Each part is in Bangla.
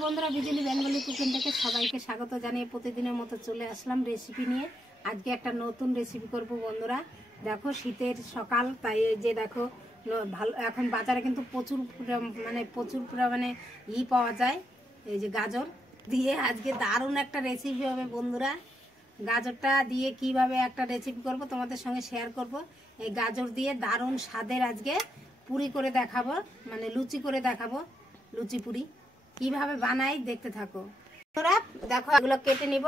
নমস্কার বন্ধুরা, বিজলি বেঙ্গলি কুকিং থেকে সবাইকে স্বাগত জানিয়ে প্রতিদিনের মতো চলে আসলাম রেসিপি নিয়ে। আজকে একটা নতুন রেসিপি করব বন্ধুরা। দেখো শীতের সকাল, তাই এই যে দেখো ভালো, এখন বাজারে কিন্তু প্রচুর মানে পাওয়া যায়। এই যে গাজর দিয়ে আজকে দারুণ একটা রেসিপি হবে বন্ধুরা। গাজরটা দিয়ে কিভাবে একটা রেসিপি করব তোমাদের সঙ্গে শেয়ার করব। এই গাজর দিয়ে দারুণ স্বাদের আজকে পুরি করে দেখাবো, মানে লুচি করে দেখাবো। লুচি পুরি কিভাবে বানাই দেখতে থাকো। দেখো এগুলো কেটে নিব,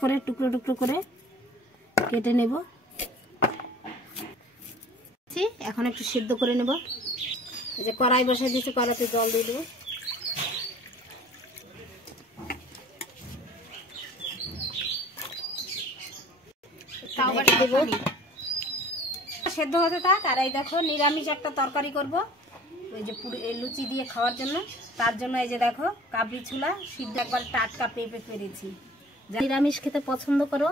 করে টুকরো টুকরো করে কেটে নেব। এখন একটু সিদ্ধ করে নেব। এই যে কড়াই বসে দিয়েছি, কড়াইতে জল দিয়ে দেবো। সেদ্ধ হতে থাক। আর এই দেখো নিরামিষ একটা তরকারি করব, ওই যে পুরি লুচি দিয়ে খাওয়ার জন্য। তার জন্য এই যে দেখো কাবলি ছোলা সিদ্ধ একবার টাটকা পেঁপে পেরেছি। নিরামিষ খেতে পছন্দ করো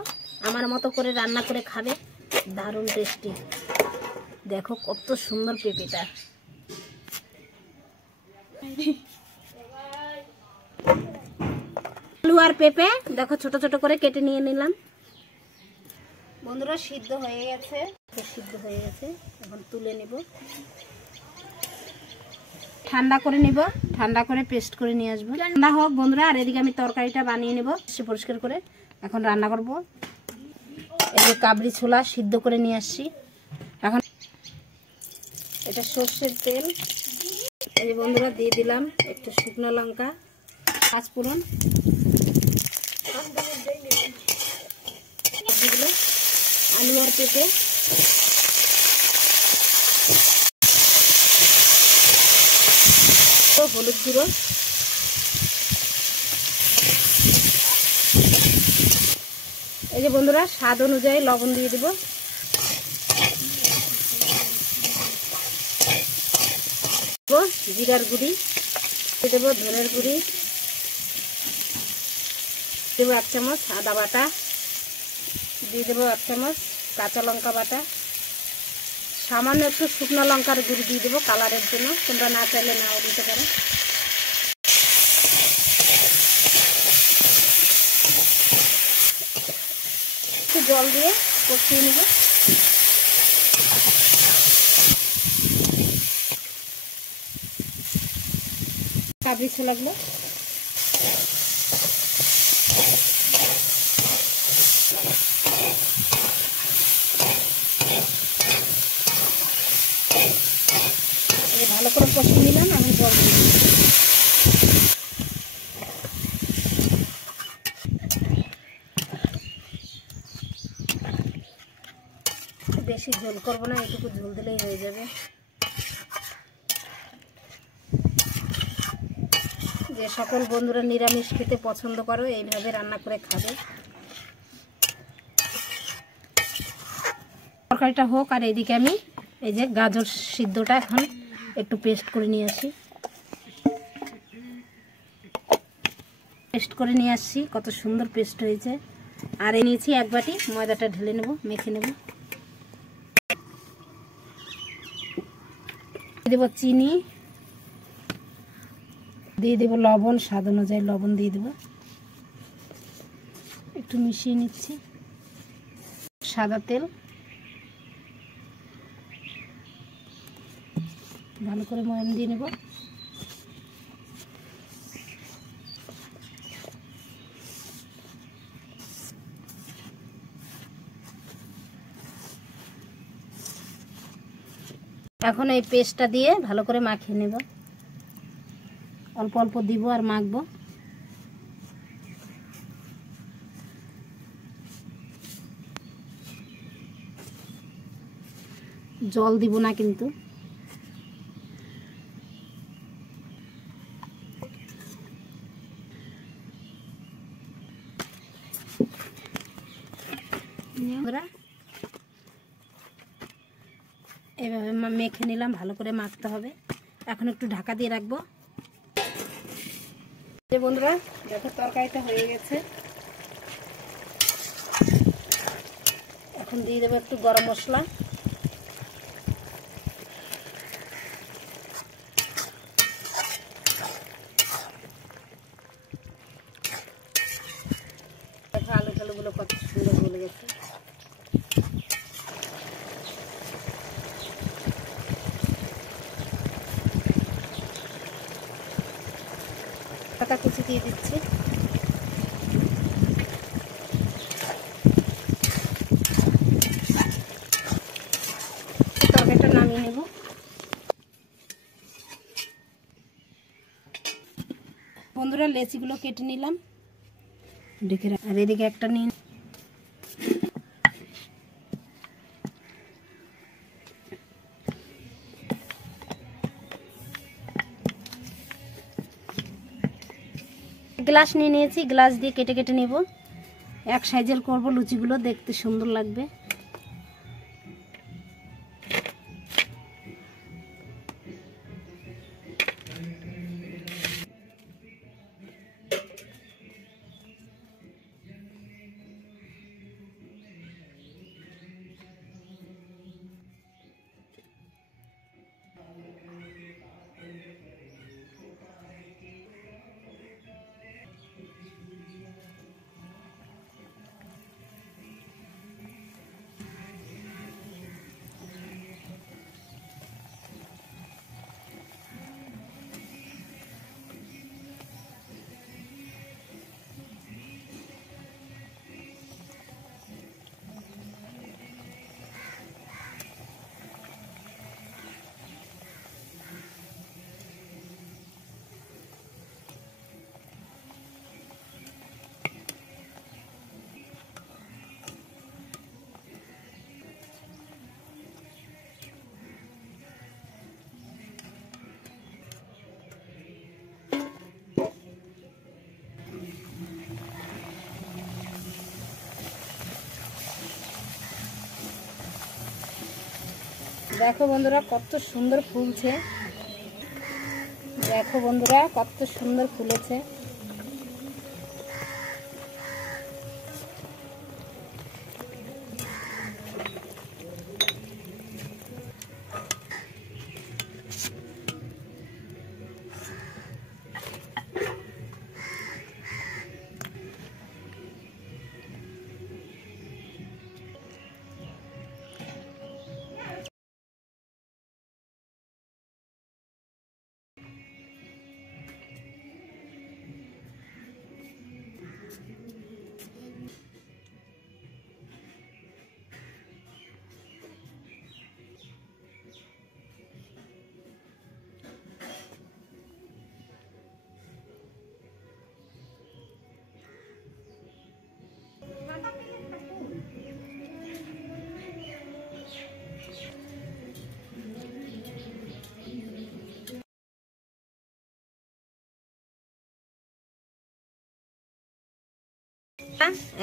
আমার মতো করে রান্না করে খাবে, দারুণ টেস্টি। দেখো কত সুন্দর পেঁপেটা। আলু আর পেঁপে দেখো ছোট ছোট করে কেটে নিয়ে নিলাম বন্ধুরা। সিদ্ধ হয়ে গেছে, এখন তুলে নেব, ঠান্ডা করে নিব, ঠান্ডা করে পেস্ট করে নিয়ে আসবো। ঠান্ডা হোক বন্ধুরা। আর এদিকে আমি তরকারিটা বানিয়ে নেব পরিষ্কার করে, এখন রান্না করব। এই যে কাবলি ছোলা সিদ্ধ করে নিয়ে আসছি। এখন এটা সর্ষের তেল, এই যে বন্ধুরা দিয়ে দিলাম একটু শুকনো লঙ্কা, পাঁচফোড়ন, আলু আর পেঁপে, হলুদ গুঁড়ো, এই যে বন্ধুরা স্বাদ অনুযায়ী লবণ দিয়ে দিব। জিরার গুঁড়ি দিয়ে দেবো, ধনের গুঁড়ি দেবো 1 চামচ, আদা বাটা দিয়ে দেবো 1 চামচ, কাঁচা লঙ্কা বাটা, সামান্য একটু শুকনো লঙ্কার গুঁড়ি দিয়ে দেবো কালারের জন্য, তোমরা না চাইলে নাও দিতে পারো। একটু জল দিয়ে কষিয়ে নেব। কাবলি ছোলাগুলো ভালো করে কষিয়ে নিলাম। আমি জল দিয়ে বেশি ঝোল করবো না, এটুকু ঝোল দিলেই হয়ে যাবে। যে সকল বন্ধুরা নিরামিষ খেতে পছন্দ করো এইভাবে রান্না করে খাবে। তরকারিটা হোক, আর এইদিকে আমি এই যে গাজর সিদ্ধটা এখন একটু পেস্ট করে নিয়ে আসি। কত সুন্দর পেস্ট হয়েছে। আর নিয়েছি 1 বাটি, ময়দাটা ঢেলে নেব, মেখে নেব। দেব চিনি, দিয়ে দেব লবণ, স্বাদ অনুযায়ী লবণ দিয়ে দেব। একটু মিশিয়ে নিচ্ছি। সাদা তেল ভালো করে ময়াম দিয়ে নেব। এখন এই পেস্টটা দিয়ে ভালো করে মাখিয়ে নেব। অল্প অল্প দিব আর মাখবো। জল দিব না কিন্তু। এভাবে মেখে নিলাম, ভালো করে মাখতে হবে। এখন একটু ঢাকা দিয়ে রাখবো। বন্ধুরা দেখো তরকারিটা হয়ে গেছে। এখন দিয়ে দেবো একটু গরম মশলা, পাতা কুচি দিয়ে দিচ্ছি। তরকারিটা নামিয়ে নেব। বন্ধুরা লেচিগুলো কেটে নিলাম, দেখে আর এদিকে একটা নিন। গ্লাস নিয়ে নিয়েছি, গ্লাস দিয়ে কেটে কেটে নেব। এক সাইজের করব, লুচিগুলো দেখতে সুন্দর লাগবে। দেখো বন্ধুরা কত সুন্দর ফুলছে, দেখো বন্ধুরা কত সুন্দর ফুলেছে।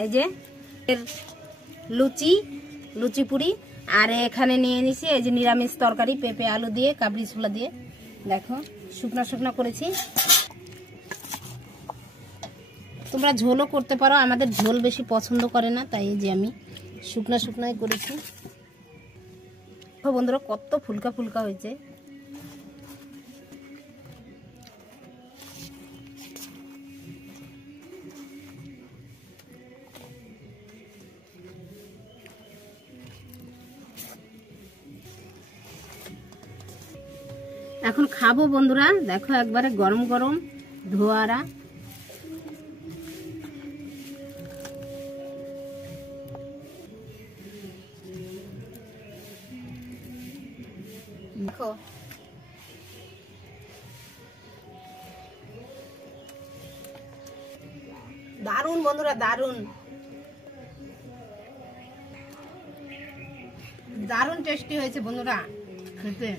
এই যে লুচি, লুচি পুরি, আর এখানে নিয়ে নিছি এই যে নিরামিষ তরকারি, পেঁপে আলু দিয়ে, কাবলি ছোলা দিয়ে। দেখো শুকনা শুকনা করেছি, তোমরা ঝোলও করতে পারো, আমাদের ঝোল বেশি পছন্দ করে না, তাই যে আমি শুকনা শুকনাই করেছি। বন্ধুরা কত ফুলকা ফুলকা হয়েছে। এখন খাবো বন্ধুরা, দেখো একবারে গরম গরম ধোয়ারা। দেখো দারুন বন্ধুরা, দারুন দারুন টেস্টি হয়েছে বন্ধুরা খেতে।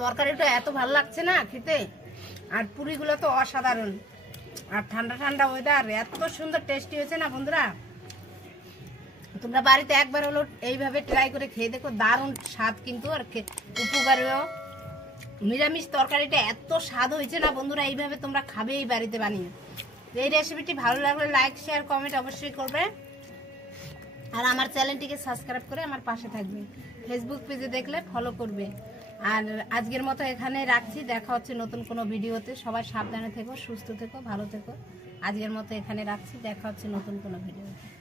তরকারিটা এত ভালো লাগছে না খেতে, আর পুরিগুলো তো অসাধারণ, আর ঠান্ডা ঠান্ডা ওয়েদার এত সুন্দর টেস্টি হয়েছে না বন্ধুরা। তোমরা বাড়িতে একবার হলো এইভাবে ট্রাই করে খেয়ে দেখো, দারুণ স্বাদ কিন্তু, আর উপকারীও। নিরামিষ তরকারিটা এত স্বাদ হয়েছে না বন্ধুরা, এইভাবে তোমরা খাবে এই বাড়িতে বানিয়ে। এই রেসিপিটি ভালো লাগলে লাইক শেয়ার কমেন্ট অবশ্যই করবে, আর আমার চ্যানেলটিকে সাবস্ক্রাইব করে আমার পাশে থাকবে। ফেসবুক পেজে দেখলে ফলো করবে। আর আজকের মতো এখানে রাখছি, দেখা হচ্ছে নতুন কোনো ভিডিওতে। সবাই সাবধানে থেকো, সুস্থ থেকো, ভালো থেকো। আজকের মতো এখানে রাখছি, দেখা হচ্ছে নতুন কোনো ভিডিওতে।